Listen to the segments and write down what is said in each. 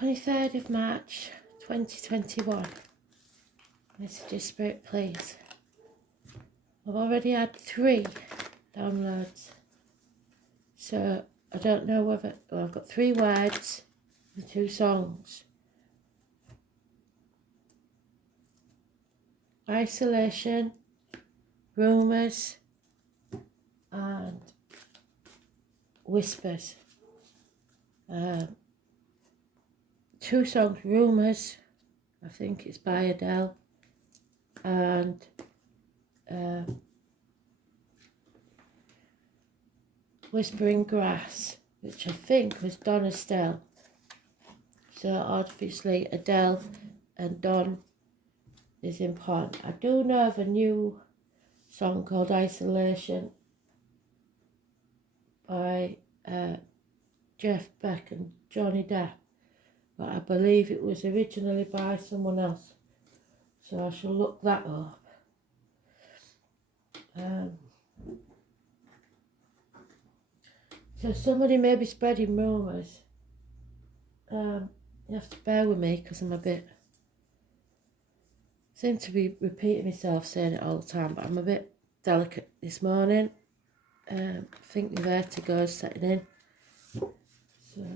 23rd of March 2021. Messages, Spirit, please. I've already had 3 downloads, so I don't know whether... Well, I've got 3 words and 2 songs. Isolation, rumours and whispers. 2 songs, Rumours, I think it's by Adele, and Whispering Grass, which I think was Don Estelle. So obviously Adele and Don is important. I do know of a new song called Isolation by Jeff Beck and Johnny Depp, but I believe it was originally by someone else, so I shall look that up. So somebody may be spreading rumours. You have to bear with me because I'm a bit... seem to be repeating myself, saying it all the time, but I'm a bit delicate this morning. I think the vertigo is setting in. So,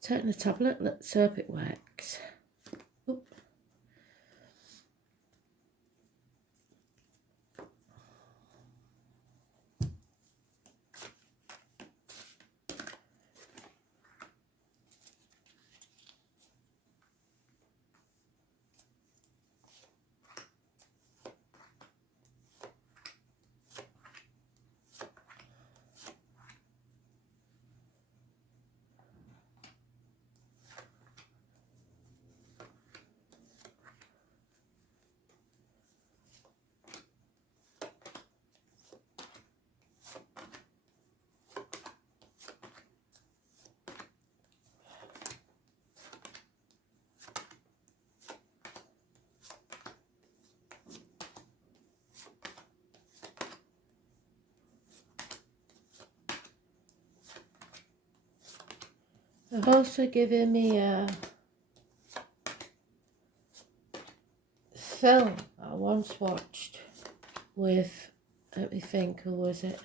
taking a tablet, let's hope it works. Oop. They've also given me a film I once watched with, let me think, who was it?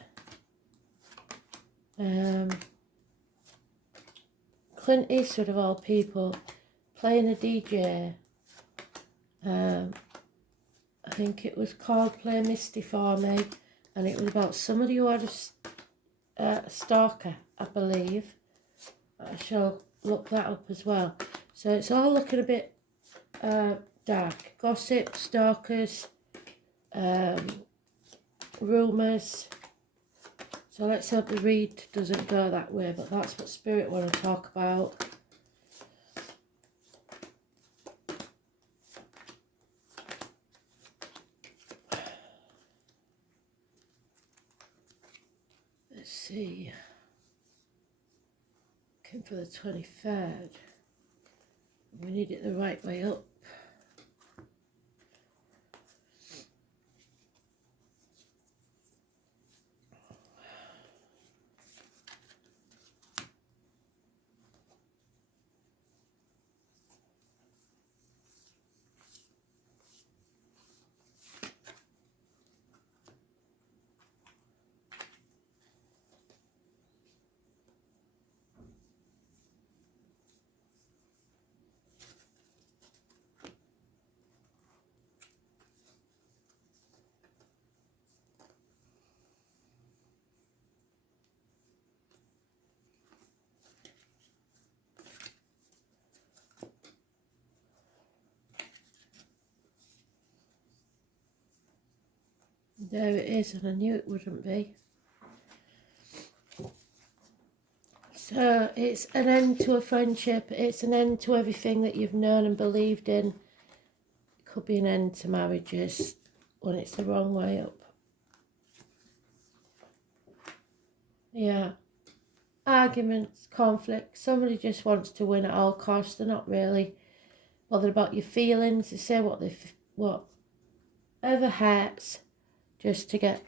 Clint Eastwood of all people, playing a DJ. I think it was called Play Misty For Me, and it was about somebody who had a stalker, I believe. I shall look that up as well. So it's all looking a bit dark. Gossip, stalkers, rumours. So let's hope the read doesn't go that way, but that's what Spirit want to talk about. Let's see. Looking for the 23rd. We need it the right way up. There it is, and I knew it wouldn't be. So it's an end to a friendship, it's an end to everything that you've known and believed in. It could be an end to marriages when it's the wrong way up. Yeah. Arguments, conflict, somebody just wants to win at all costs. They're not really bothered about your feelings. They say whatever hurts, just to get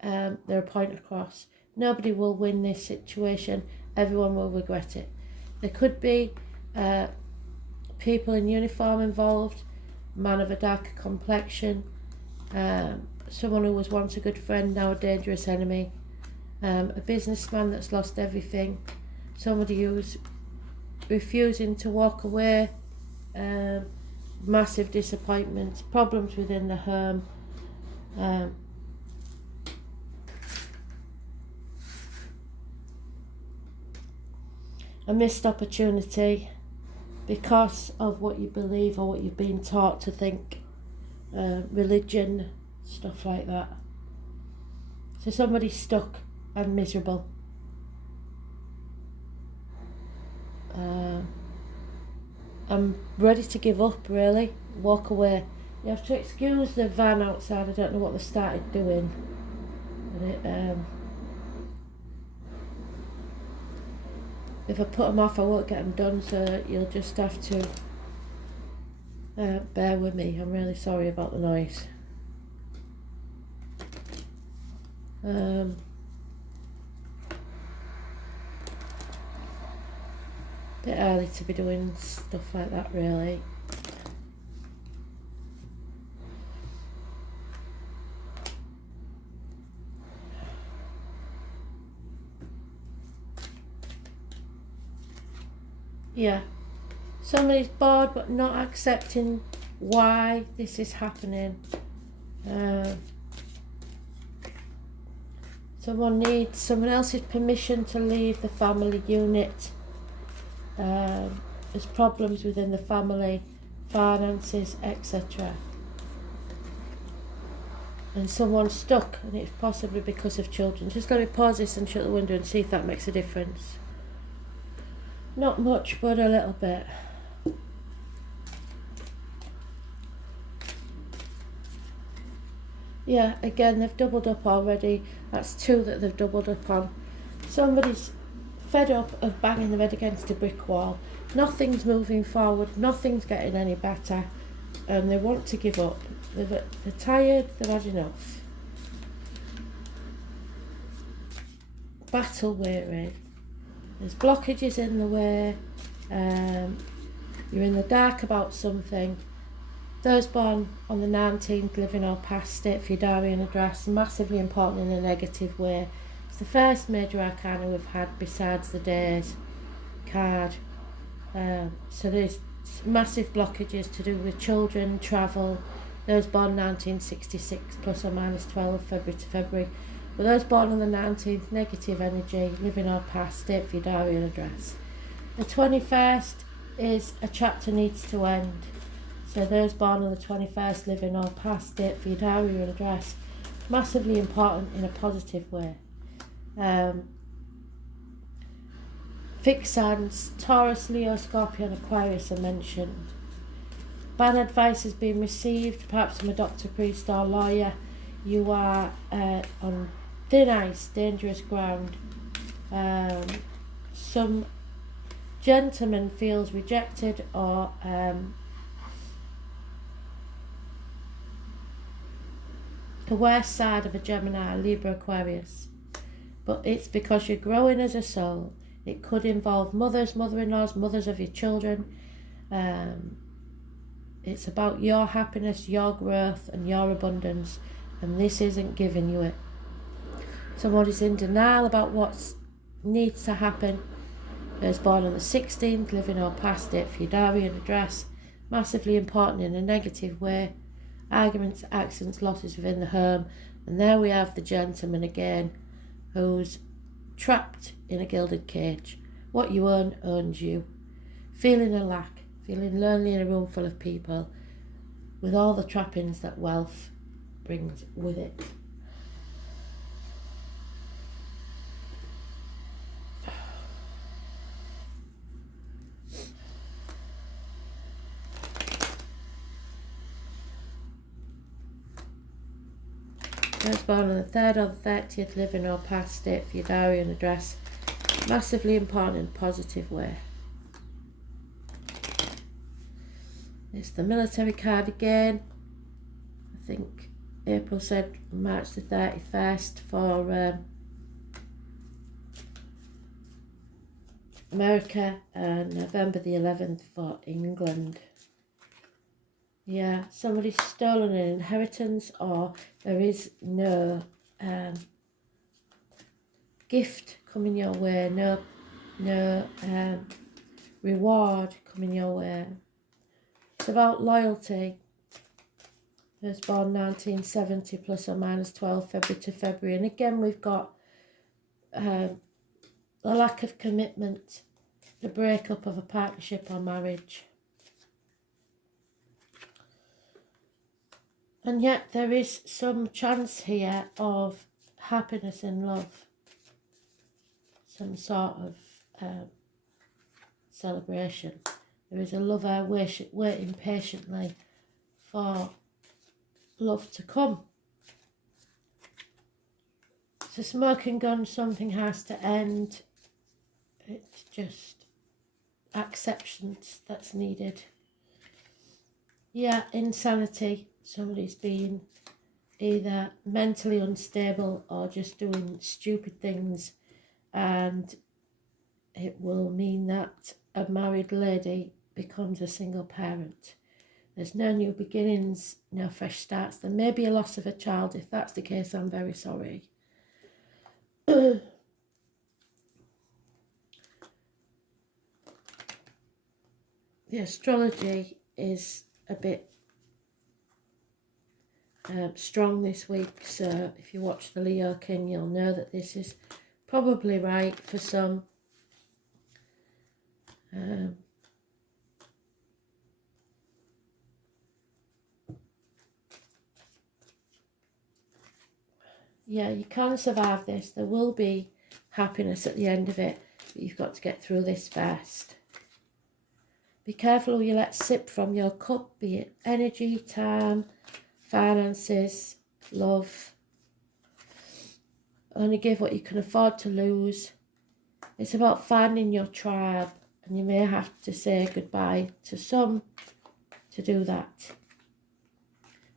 their point across. Nobody will win this situation. Everyone will regret it. There could be people in uniform involved, man of a darker complexion, someone who was once a good friend, now a dangerous enemy, a businessman that's lost everything, somebody who's refusing to walk away, massive disappointments, problems within the home, a missed opportunity because of what you believe or what you've been taught to think, religion, stuff like that. So somebody's stuck and miserable. I'm ready to give up, really, walk away. You have to excuse the van outside. I don't know what they started doing. But if I put them off, I won't get them done, so you'll just have to bear with me. I'm really sorry about the noise. Bit early to be doing stuff like that, really. Yeah, somebody's bored but not accepting why this is happening. Someone needs someone else's permission to leave the family unit. There's problems within the family, finances, etc. And someone's stuck, and it's possibly because of children. Just let me pause this and shut the window and see if that makes a difference. Not much, but a little bit. Yeah, again, they've doubled up already. That's two that they've doubled up on. Somebody's fed up of banging their head against a brick wall. Nothing's moving forward, nothing's getting any better, and they want to give up. They're tired, they've had enough. Battle weary. There's blockages in the way. You're in the dark about something. Those born on the 19th, living or past state Fudarian address, massively important in a negative way. It's the first major arcana we've had besides the days card. So there's massive blockages to do with children, travel. Those born 1966 plus or minus 12 February to February. But those born on the 19th, negative energy, living or past state Fudarian address. The 21st is a chapter needs to end. So those born on the 21st, living or past state Fudarian address, massively important in a positive way. Fixed signs, Taurus, Leo, Scorpion, Aquarius are mentioned. Bad advice has been received, perhaps from a doctor, priest or lawyer. You are on thin ice, dangerous ground. Some gentleman feels rejected or the worst side of a Gemini, Libra, Aquarius. But it's because you're growing as a soul. It could involve mothers, mother-in-laws, mothers of your children. It's about your happiness, your growth and your abundance, and this isn't giving you it. Someone is in denial about what needs to happen. Those born on the 16th, living or past it, Fudarian address, massively important in a negative way. Arguments, accidents, losses within the home. And there we have the gentleman again, who's trapped in a gilded cage. What you own owns you. Feeling a lack, feeling lonely in a room full of people, with all the trappings that wealth brings with it. Those born on the 3rd or the 30th, living or past state Fudarian address, massively important in a positive way. It's the military card again. I think April said March the 31st for America, and November the 11th for England. Yeah, somebody's stolen an inheritance, or there is no gift coming your way, no reward coming your way. It's about loyalty. First born 1970 plus or minus 12 February to February. And again, we've got a lack of commitment, the breakup of a partnership or marriage. And yet there is some chance here of happiness and love. Some sort of celebration. There is a lover waiting patiently for love to come. It's a smoking gun, something has to end. It's just acceptance that's needed. Yeah, insanity. Somebody's been either mentally unstable or just doing stupid things, and it will mean that a married lady becomes a single parent. There's no new beginnings, no fresh starts. There may be a loss of a child. If that's the case, I'm very sorry. The astrology is a bit strong this week, so if you watch the Leo King, you'll know that this is probably right for some. Yeah, you can survive this. There will be happiness at the end of it, but you've got to get through this first. Be careful who you let sip from your cup, be it energy, time, finances, love. Only give what you can afford to lose. It's about finding your tribe, and you may have to say goodbye to some to do that.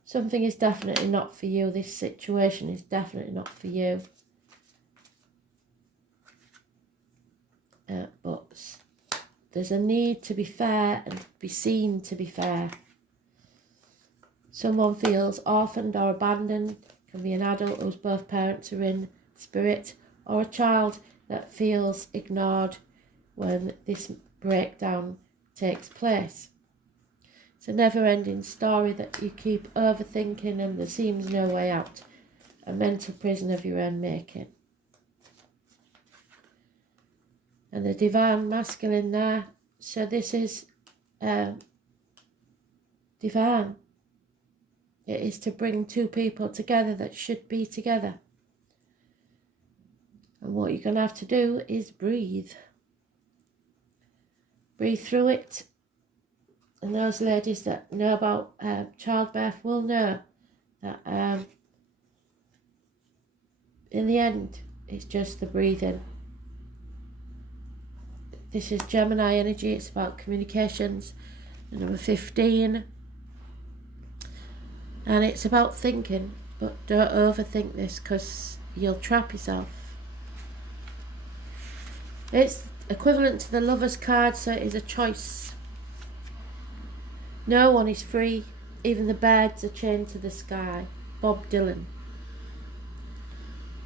Something is definitely not for you. This situation is definitely not for you. But there's a need to be fair and be seen to be fair. Someone feels orphaned or abandoned. It can be an adult whose both parents are in spirit, or a child that feels ignored when this breakdown takes place. It's a never-ending story that you keep overthinking, and there seems no way out. A mental prison of your own making. And the divine masculine there. So this is divine. It is to bring two people together that should be together. And what you're going to have to do is breathe. Breathe through it. And those ladies that know about childbirth will know that in the end, it's just the breathing. This is Gemini energy. It's about communications. And number 15. And it's about thinking, but don't overthink this because you'll trap yourself. It's equivalent to the Lover's card, so it is a choice. No one is free. Even the birds are chained to the sky. Bob Dylan.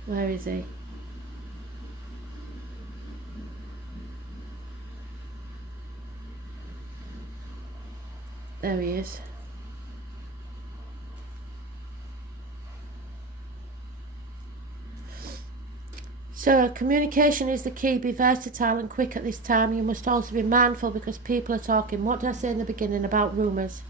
Where is he? There he is. So communication is the key. Be versatile and quick at this time. You must also be mindful because people are talking. What did I say in the beginning about rumours?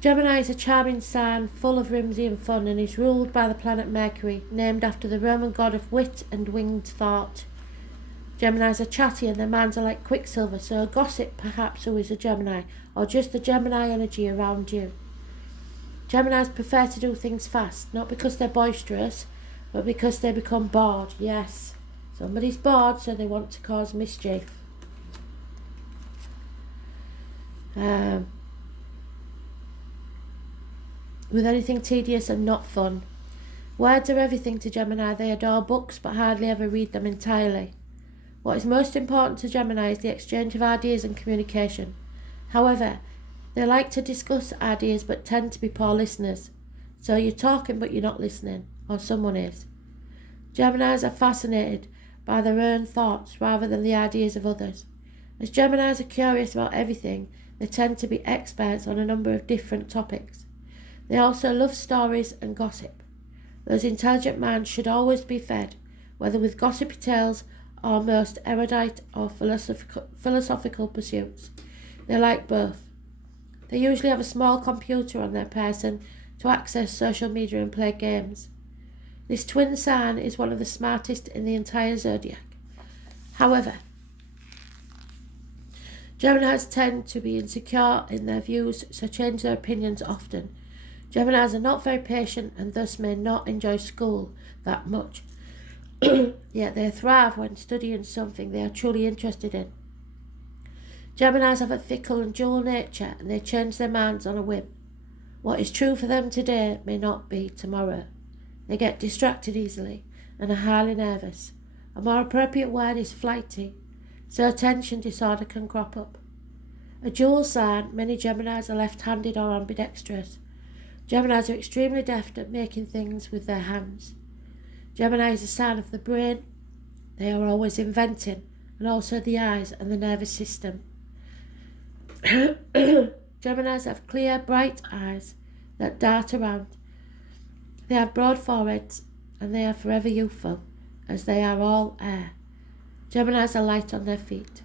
Gemini is a charming sign, full of whimsy and fun, and is ruled by the planet Mercury, named after the Roman god of wit and winged thought. Geminis are chatty and their minds are like quicksilver, so gossip perhaps who is a Gemini, or just the Gemini energy around you. Geminis prefer to do things fast, not because they're boisterous, but because they become bored. Yes, somebody's bored, so they want to cause mischief. With anything tedious and not fun. Words are everything to Gemini. They adore books, but hardly ever read them entirely. What is most important to Gemini is the exchange of ideas and communication. However, they like to discuss ideas but tend to be poor listeners. So you're talking but you're not listening, or someone is. Geminis are fascinated by their own thoughts rather than the ideas of others. As Geminis are curious about everything, they tend to be experts on a number of different topics. They also love stories and gossip. Those intelligent minds should always be fed, whether with gossipy tales or most erudite or philosophical pursuits. They like both. They usually have a small computer on their person to access social media and play games. This twin sign is one of the smartest in the entire zodiac. However, Geminis tend to be insecure in their views, so change their opinions often. Geminis are not very patient and thus may not enjoy school that much. Yet they thrive when studying something they are truly interested in. Geminis have a fickle and dual nature and they change their minds on a whim. What is true for them today may not be tomorrow. They get distracted easily and are highly nervous. A more appropriate word is flighty, so attention disorder can crop up. A dual sign, many Geminis are left-handed or ambidextrous. Geminis are extremely deft at making things with their hands. Gemini is a sign of the brain. They are always inventing, and also the eyes and the nervous system. Geminis have clear, bright eyes that dart around. They have broad foreheads, and they are forever youthful, as they are all air. Geminis are light on their feet.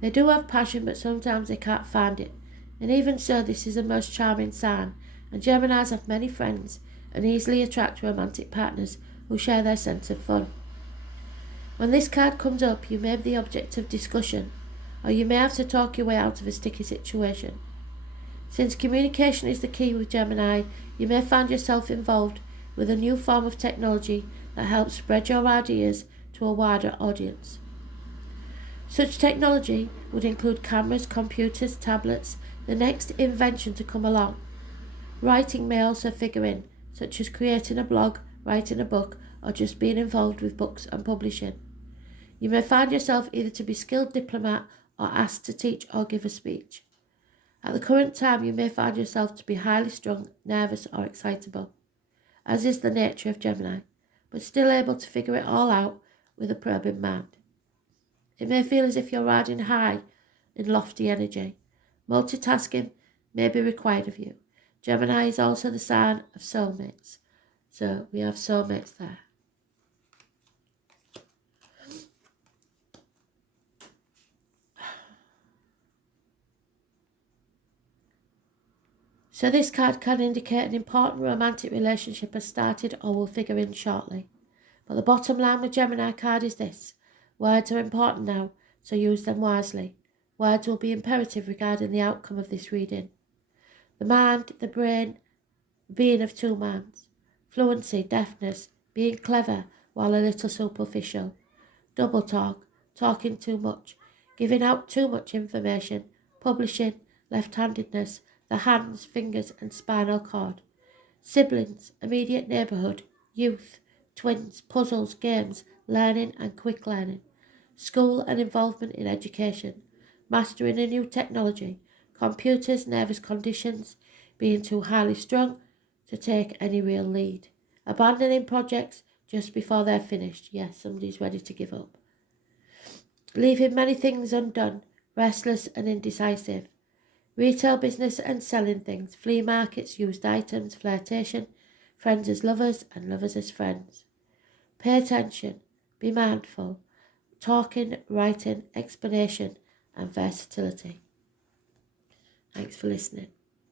They do have passion, but sometimes they can't find it, and even so this is a most charming sign, and Geminis have many friends and easily attract romantic partners who share their sense of fun. When this card comes up, you may be the object of discussion, or you may have to talk your way out of a sticky situation. Since communication is the key with Gemini, you may find yourself involved with a new form of technology that helps spread your ideas to a wider audience. Such technology would include cameras, computers, tablets, the next invention to come along. Writing may also figure in, such as creating a blog, writing a book, or just being involved with books and publishing. You may find yourself either to be a skilled diplomat or asked to teach or give a speech. At the current time, you may find yourself to be highly strung, nervous, or excitable, as is the nature of Gemini, but still able to figure it all out with a probing mind. It may feel as if you're riding high in lofty energy. Multitasking may be required of you. Gemini is also the sign of soulmates, so we have soulmates there. So this card can indicate an important romantic relationship has started or will figure in shortly. But the bottom line with Gemini card is this. Words are important now, so use them wisely. Words will be imperative regarding the outcome of this reading. The mind, the brain, being of two minds. Fluency, deftness, being clever while a little superficial. Double talk, talking too much, giving out too much information, publishing, left-handedness, the hands, fingers and spinal cord. Siblings, immediate neighbourhood, youth, twins, puzzles, games, learning and quick learning. School and involvement in education. Mastering a new technology. Computers, nervous conditions, being too highly strung to take any real lead. Abandoning projects just before they're finished. Yes, somebody's ready to give up. Leaving many things undone, restless and indecisive. Retail business and selling things, flea markets, used items, flirtation, friends as lovers and lovers as friends. Pay attention, be mindful, talking, writing, explanation and versatility. Thanks for listening.